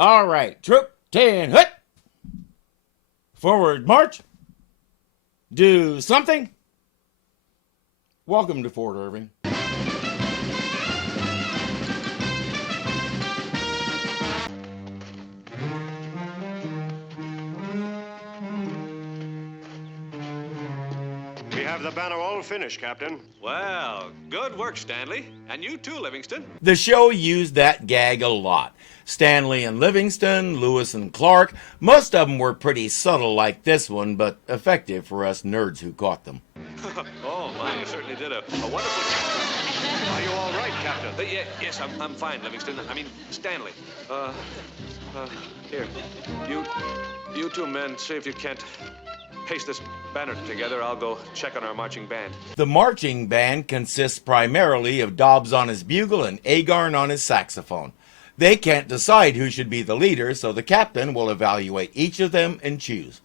All right, troop 10, hut! Forward march. Do something. Welcome to Fort Irving. We have the banner all finished, Captain. Well, good work, Stanley. And you too, Livingston. The show used that gag a lot. Stanley and Livingston, Lewis and Clark, most of them were pretty subtle like this one, but effective for us nerds who caught them. Oh, my, you certainly did a wonderful... Are you all right, Captain? Yes, I'm fine, Livingston. I mean, Stanley. Here. You two men, see if you can't paste this banner together. I'll go check on our marching band. The marching band consists primarily of Dobbs on his bugle and Agarn on his saxophone. They can't decide who should be the leader, so the captain will evaluate each of them and choose.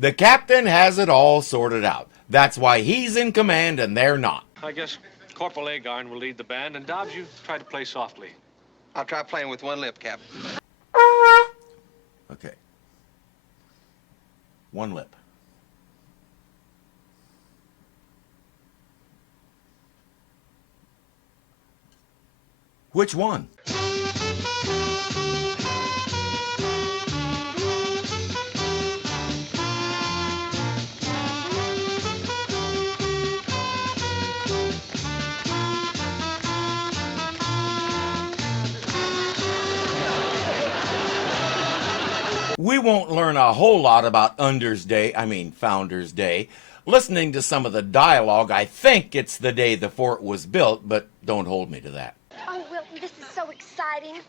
The captain has it all sorted out. That's why he's in command and they're not. I guess Corporal Agarn will lead the band, and Dobbs, you try to play softly. I'll try playing with one lip, Captain. Okay. One lip. Which one? We won't learn a whole lot about Founder's Day. Listening to some of the dialogue, I think it's the day the fort was built, but don't hold me to that. Oh, Wilton, this is so exciting.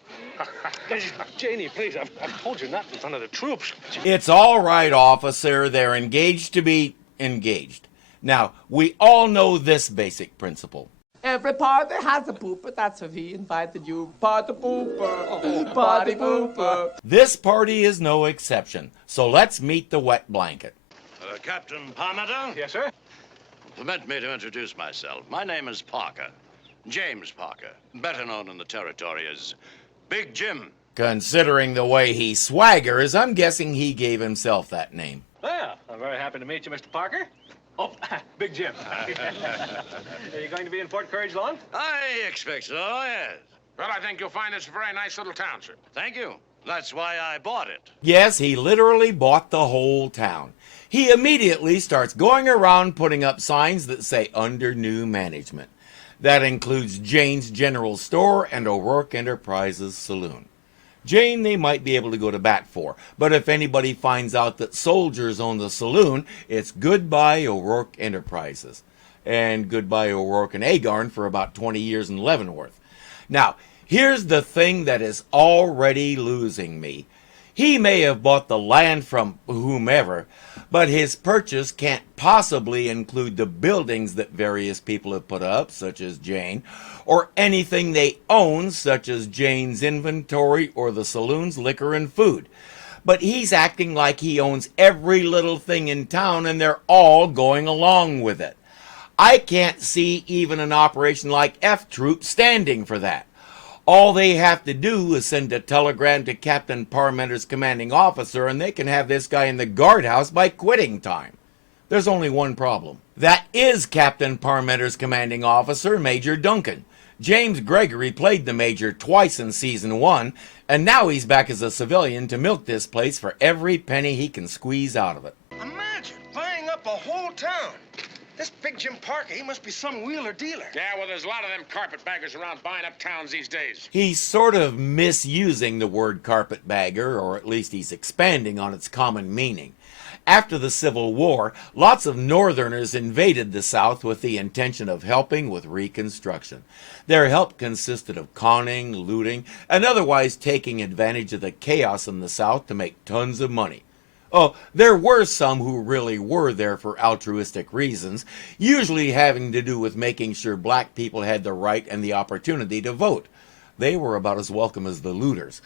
Janie, please, I've told you not in front of the troops. It's all right, officer. They're engaged to be engaged. Now, we all know this basic principle. Every party has a pooper, that's why we invited you. Party pooper, oh, party pooper. This party is no exception, so let's meet the wet blanket. Captain Parmenter? Yes, sir? Permit me to introduce myself. My name is Parker. James Parker, better known in the territory as Big Jim. Considering the way he swaggers, I'm guessing he gave himself that name. Well, I'm very happy to meet you, Mr. Parker. Oh, Big Jim. Are you going to be in Fort Courage long? I expect so, yes. Well, I think you'll find this a very nice little town, sir. Thank you. That's why I bought it. Yes, he literally bought the whole town. He immediately starts going around putting up signs that say under new management. That includes Jane's General Store and O'Rourke Enterprises Saloon. Jane they might be able to go to bat for, but if anybody finds out that soldiers own the saloon, it's goodbye O'Rourke Enterprises. And goodbye O'Rourke and Agarn for about 20 years in Leavenworth. Now, here's the thing that is already losing me. He may have bought the land from whomever, but his purchase can't possibly include the buildings that various people have put up, such as Jane, or anything they own, such as Jane's inventory or the saloon's liquor and food. But he's acting like he owns every little thing in town and they're all going along with it. I can't see even an operation like F Troop standing for that. All they have to do is send a telegram to Captain Parmenter's commanding officer and they can have this guy in the guardhouse by quitting time. There's only one problem. That is Captain Parmenter's commanding officer, Major Duncan. James Gregory played the Major twice in Season 1, and now he's back as a civilian to milk this place for every penny he can squeeze out of it. Imagine buying up a whole town. This Big Jim Parker, he must be some wheeler dealer. Yeah, well, there's a lot of them carpetbaggers around buying up towns these days. He's sort of misusing the word carpetbagger, or at least he's expanding on its common meaning. After the Civil War, lots of Northerners invaded the South with the intention of helping with Reconstruction. Their help consisted of conning, looting, and otherwise taking advantage of the chaos in the South to make tons of money. Oh, there were some who really were there for altruistic reasons, usually having to do with making sure black people had the right and the opportunity to vote. They were about as welcome as the looters.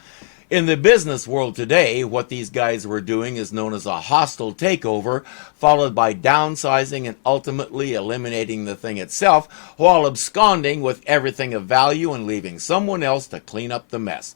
In the business world today, what these guys were doing is known as a hostile takeover, followed by downsizing and ultimately eliminating the thing itself, while absconding with everything of value and leaving someone else to clean up the mess.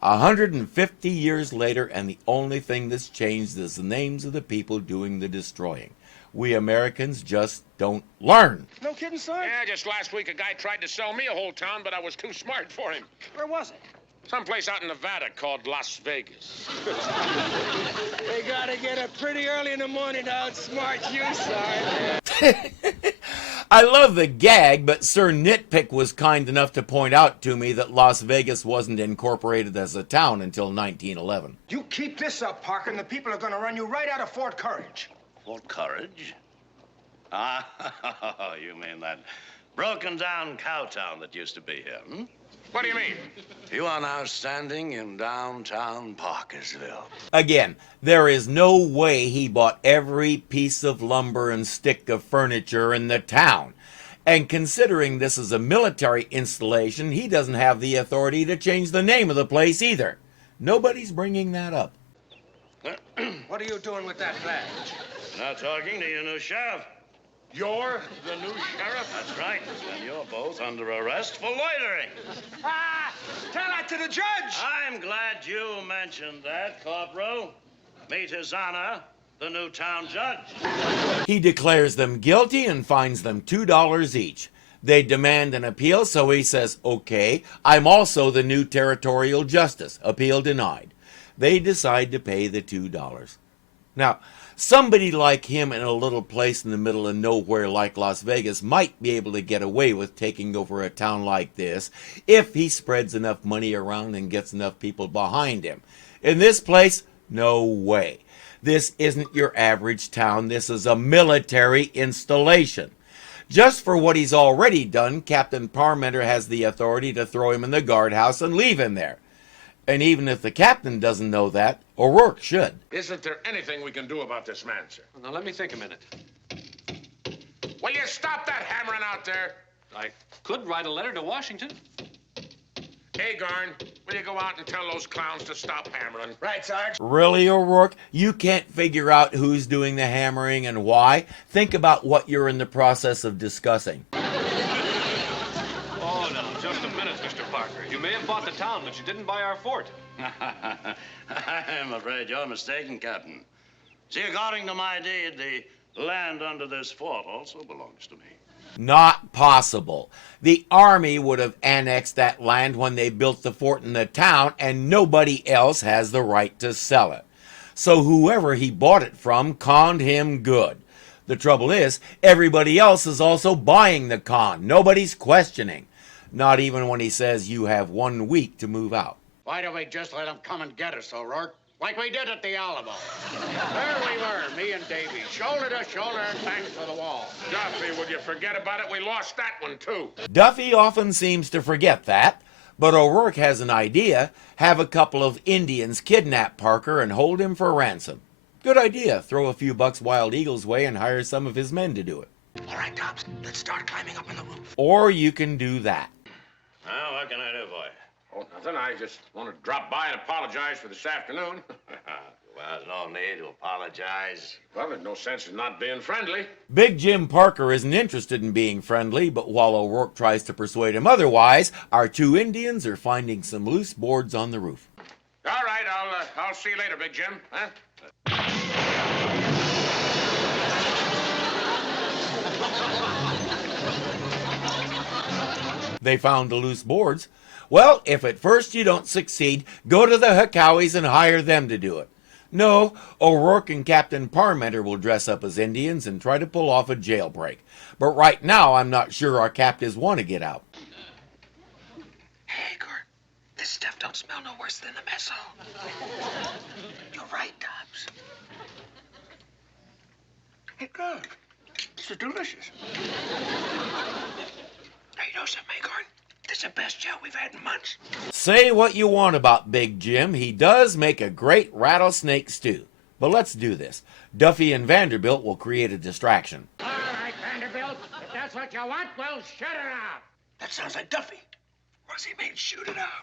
150 years later, and the only thing that's changed is the names of the people doing the destroying. We Americans just don't learn. No kidding, Sarge? Yeah, just last week a guy tried to sell me a whole town, but I was too smart for him. Where was it? Someplace out in Nevada called Las Vegas. They gotta get up pretty early in the morning to outsmart you, Sarge. I love the gag, but Sir Nitpick was kind enough to point out to me that Las Vegas wasn't incorporated as a town until 1911. You keep this up, Parker, and the people are gonna run you right out of Fort Courage. Fort Courage? Ah, you mean that broken down cow town that used to be here, hmm? What do you mean? You are now standing in downtown Parkersville. Again, there is no way he bought every piece of lumber and stick of furniture in the town. And considering this is a military installation, he doesn't have the authority to change the name of the place either. Nobody's bringing that up. What are you doing with that badge? Now talking to your new sheriff. You're the new sheriff? That's right. And you're both under arrest for loitering. Ah! Tell that to the judge! I'm glad you mentioned that, Corporal. Meet His Honor, the new town judge. He declares them guilty and fines them $2 each. They demand an appeal, so he says, okay, I'm also the new territorial justice. Appeal denied. They decide to pay the $2. Now, somebody like him in a little place in the middle of nowhere like Las Vegas might be able to get away with taking over a town like this if he spreads enough money around and gets enough people behind him. In this place, no way. This isn't your average town. This is a military installation. Just for what he's already done, Captain Parmenter has the authority to throw him in the guardhouse and leave him there. And even if the captain doesn't know that, O'Rourke should. Isn't there anything we can do about this man, sir? Now, let me think a minute. Will you stop that hammering out there? I could write a letter to Washington. Hey, Garn, will you go out and tell those clowns to stop hammering? Right, Sarge. Really, O'Rourke? You can't figure out who's doing the hammering and why? Think about what you're in the process of discussing. Oh, no, just a minute, Mr. Parker. You may have bought the town, but you didn't buy our fort. I'm afraid you're mistaken, Captain. See, according to my deed, the land under this fort also belongs to me. Not possible. The army would have annexed that land when they built the fort in the town, and nobody else has the right to sell it. So whoever he bought it from conned him good. The trouble is, everybody else is also buying the con. Nobody's questioning. Not even when he says you have 1 week to move out. Why don't we just let them come and get us, O'Rourke? Like we did at the Alamo. There we were, me and Davy, shoulder to shoulder and backs to the wall. Duffy, will you forget about it? We lost that one, too. Duffy often seems to forget that, but O'Rourke has an idea. Have a couple of Indians kidnap Parker and hold him for ransom. Good idea. Throw a few bucks Wild Eagle's way and hire some of his men to do it. All right, Dobbs, let's start climbing up on the roof. Or you can do that. Now, what can I do for you? Oh, nothing. I just want to drop by and apologize for this afternoon. Well, there's no need to apologize. Well, there's no sense in not being friendly. Big Jim Parker isn't interested in being friendly, but while O'Rourke tries to persuade him otherwise, our two Indians are finding some loose boards on the roof. All right, I'll see you later, Big Jim. Huh? They found the loose boards. Well, if at first you don't succeed, go to the Hackowies and hire them to do it. No, O'Rourke and Captain Parmenter will dress up as Indians and try to pull off a jailbreak. But right now, I'm not sure our captives want to get out. Hey, Gort, this stuff don't smell no worse than the mess hall. You're right, Dobbs. Hey, good. This is delicious. Now, you know something, Gort? This is the best job we've had in months. Say what you want about Big Jim, he does make a great rattlesnake stew. But let's do this. Duffy and Vanderbilt will create a distraction. All right, Vanderbilt. If that's what you want, we'll shut it out. That sounds like Duffy. What does he mean, shoot it out?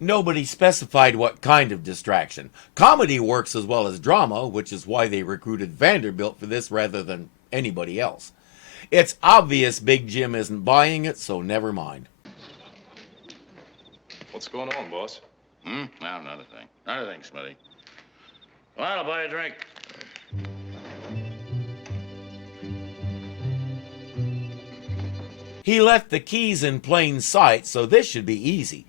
Nobody specified what kind of distraction. Comedy works as well as drama, which is why they recruited Vanderbilt for this rather than anybody else. It's obvious Big Jim isn't buying it, so never mind. What's going on, boss? No, not a thing. Not a thing, Smitty. Well, I'll buy you a drink. He left the keys in plain sight, so this should be easy.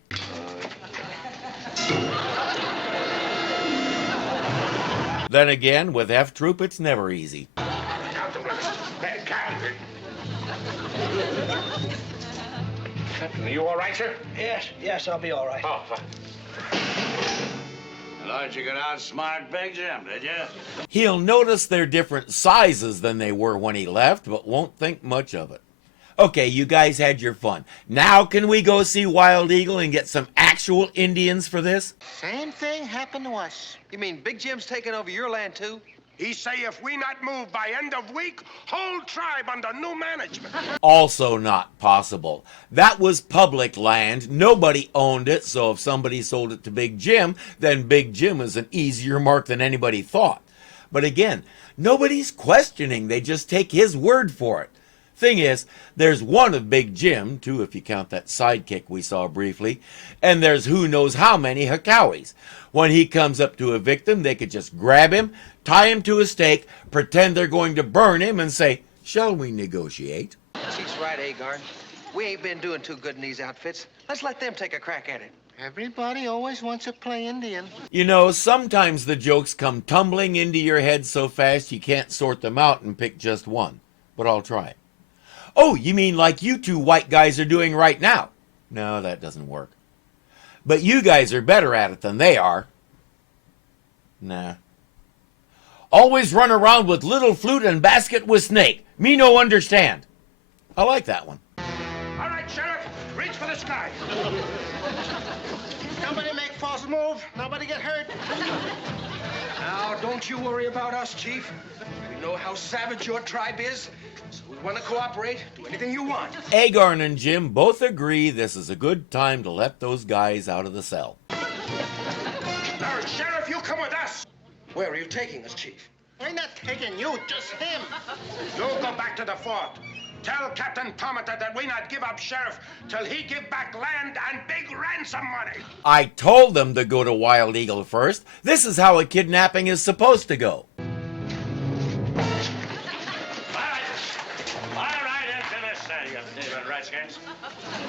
Then again, with F Troop, it's never easy. Captain, are you all right, sir? Yes, I'll be all right. Oh, fine. I thought you could outsmart Big Jim, did you? He'll notice they're different sizes than they were when he left, but won't think much of it. Okay, you guys had your fun. Now can we go see Wild Eagle and get some actual Indians for this? Same thing happened to us. You mean Big Jim's taking over your land, too? He say if we not move by end of week, whole tribe under new management. Also not possible. That was public land. Nobody owned it, so if somebody sold it to Big Jim, then Big Jim is an easier mark than anybody thought. But again, nobody's questioning. They just take his word for it. Thing is, there's one of Big Jim, two if you count that sidekick we saw briefly, and there's who knows how many Hakawis. When he comes up to a victim, they could just grab him, tie him to a stake, pretend they're going to burn him, and say, "Shall we negotiate?" Chief's right, Agarn. We ain't been doing too good in these outfits. Let's let them take a crack at it. Everybody always wants to play Indian. You know, sometimes the jokes come tumbling into your head so fast you can't sort them out and pick just one. But I'll try. Oh, you mean like you two white guys are doing right now? No, that doesn't work. But you guys are better at it than they are. Nah. Always run around with little flute and basket with snake. Me no understand. I like that one. All right, Sheriff, reach for the sky. Nobody make false move. Nobody get hurt. Now, don't you worry about us, Chief. We know how savage your tribe is, so we want to cooperate. Do anything you want. Agarn and Jim both agree this is a good time to let those guys out of the cell. Now, Sheriff, you come with us. Where are you taking us, Chief? We're not taking you, just him. You go back to the fort. Tell Captain Parmenter that we not give up Sheriff till he give back land and big ransom money. I told them to go to Wild Eagle first. This is how a kidnapping is supposed to go. All right, into this, you thieving redskins.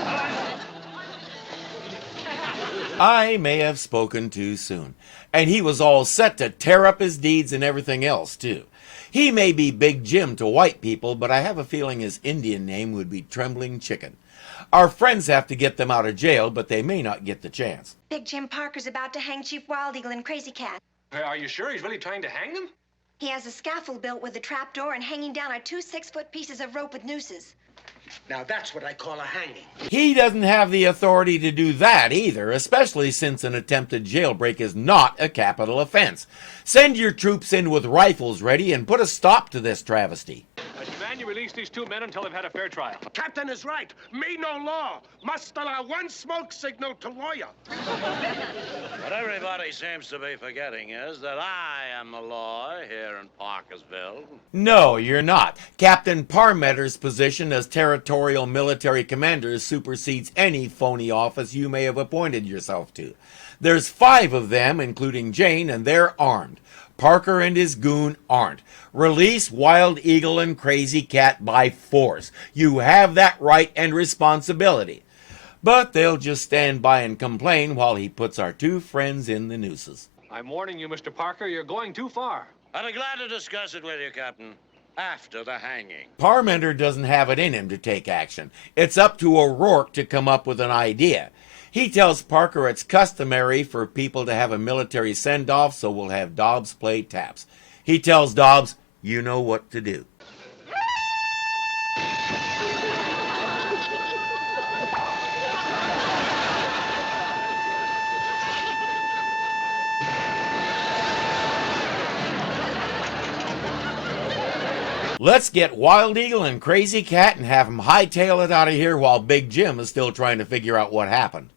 All right. I may have spoken too soon. And he was all set to tear up his deeds and everything else, too. He may be Big Jim to white people, but I have a feeling his Indian name would be Trembling Chicken. Our friends have to get them out of jail, but they may not get the chance. Big Jim Parker's about to hang Chief Wild Eagle and Crazy Cat. Are you sure he's really trying to hang them? He has a scaffold built with a trapdoor and hanging down are 2 6-foot pieces of rope with nooses. Now, that's what I call a hanging. He doesn't have the authority to do that either, especially since an attempted jailbreak is not a capital offense. Send your troops in with rifles ready and put a stop to this travesty. I demand you release these 2 men until they've had a fair trial. Captain is right. Me no law. Must allow one smoke signal to lawyer. What everybody seems to be forgetting is that I am the law here in Parkersville. No, you're not. Captain Parmenter's position as territorial military commander supersedes any phony office you may have appointed yourself to. There's 5 of them, including Jane, and they're armed. Parker and his goon aren't. Release Wild Eagle and Crazy Cat by force. You have that right and responsibility. But they'll just stand by and complain while he puts our 2 friends in the nooses. I'm warning you, Mr. Parker, you're going too far. I'll be glad to discuss it with you, Captain, after the hanging. Parmenter doesn't have it in him to take action. It's up to O'Rourke to come up with an idea. He tells Parker it's customary for people to have a military send-off, so we'll have Dobbs play taps. He tells Dobbs, you know what to do. Let's get Wild Eagle and Crazy Cat and have them hightail it out of here while Big Jim is still trying to figure out what happened.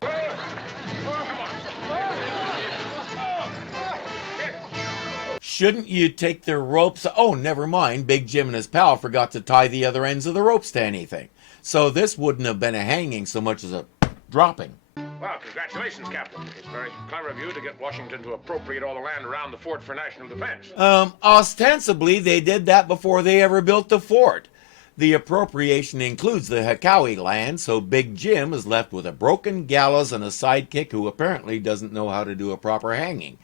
Shouldn't you take their ropes? Oh, never mind. Big Jim and his pal forgot to tie the other ends of the ropes to anything. So this wouldn't have been a hanging so much as a dropping. Well, congratulations, Captain. It's very clever of you to get Washington to appropriate all the land around the fort for national defense. Ostensibly, they did that before they ever built the fort. The appropriation includes the Hakawi land, so Big Jim is left with a broken gallows and a sidekick who apparently doesn't know how to do a proper hanging.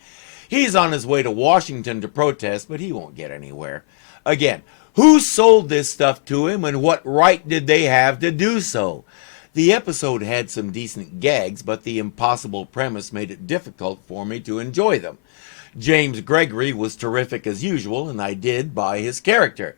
He's on his way to Washington to protest, but he won't get anywhere. Again, who sold this stuff to him and what right did they have to do so? The episode had some decent gags, but the impossible premise made it difficult for me to enjoy them. James Gregory was terrific as usual, and I did buy his character.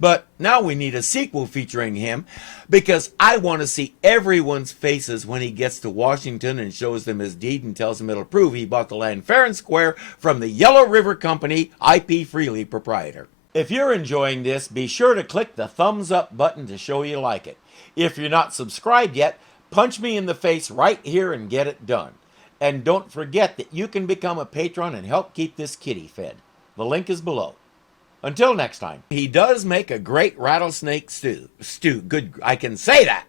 But now we need a sequel featuring him, because I want to see everyone's faces when he gets to Washington and shows them his deed and tells them it'll prove he bought the land fair and square from the Yellow River Company, IP Freely proprietor. If you're enjoying this, be sure to click the thumbs up button to show you like it. If you're not subscribed yet, punch me in the face right here and get it done. And don't forget that you can become a patron and help keep this kitty fed. The link is below. Until next time, he does make a great rattlesnake stew. Good, I can say that.